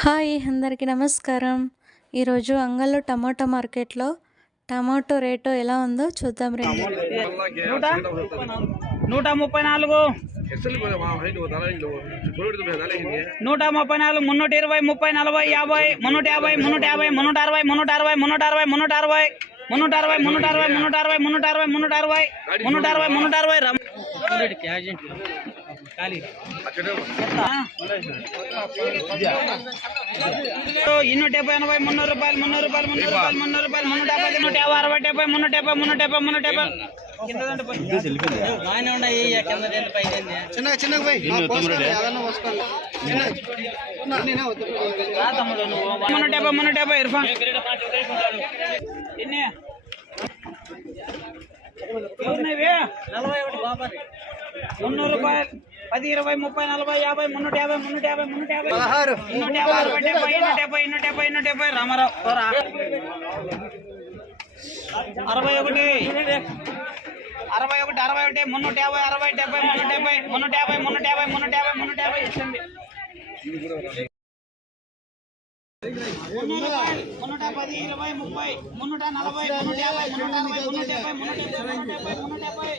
Hi అందరికీ నమస్కారం. ఈరోజు అంగల్లో టమాటో మార్కెట్లో టమాటో రేటు ఎలా ఉందో చూద్దాం రండి. నూట నూట ముప్పై నాలుగు. నూట ముప్పై నాలుగు మున్నూట ఇరవై ముప్పై నలభై యాభై మున్నూట యాభై మున్నూట యాభై మున్నూట అరవై మున్నూట అరవై మున్నూట అరవై మున్నూట అరవై. మున్నూట అరవై మున్నూట అరవై మున్నూట అరవై మున్నూట అరవై మున్నూట అరవై మున్నూట అరవై మున్నూట అరవై రమ్ ఇన్నూట డెబ్బై ఎనభై మున్నూరు రూపాయలు మున్నూరు రూపాయలు మున్నూరు రూపాయలు మున్నూరు రూపాయలు మున్నూట యాభై నూట యాభై అరవై డెబ్బై మున్నూట డెబ్బై మున్నూట డెబ్బై మున్నూట డెబ్బై. కింద దండ పోయి. చిన్నగా చిన్నగా పోయి. మున్నూట డెబ్బై మున్నూట డెబ్బై ఇర్ఫాన్. ఎన్ని? మున్నూరు రూపాయలు. పది ఇరవై ముప్పై నలభై యాభై మున్నూట యాభై మున్నూట యాభై మున్నూట యాభై. పదహారు. ఇన్నూట యాభై అరవై డెబ్బై ఇన్నూట డెబ్బై ఇన్నూట డెబ్బై ఇన్నూట డెబ్బై రామారావు. అరవై ఒకటి. అరవై ఒకటి అరవై ఒకటి మున్నూట యాభై అరవై డెబ్బై మున్నూట డెబ్బై మున్నూట యాభై మున్నూట యాభై మున్నూట యాభై మున్నూట యాభై. రూపాయలు, మున్నూట పది ఇరవై ముప్పై మున్నూట నలభై మున్నూట యాభై మున్నూట అరవై మున్నూట డెబ్బై మున్నూట డెబ్బై మున్నూట డెబ్బై మున్నూట డెబ్బై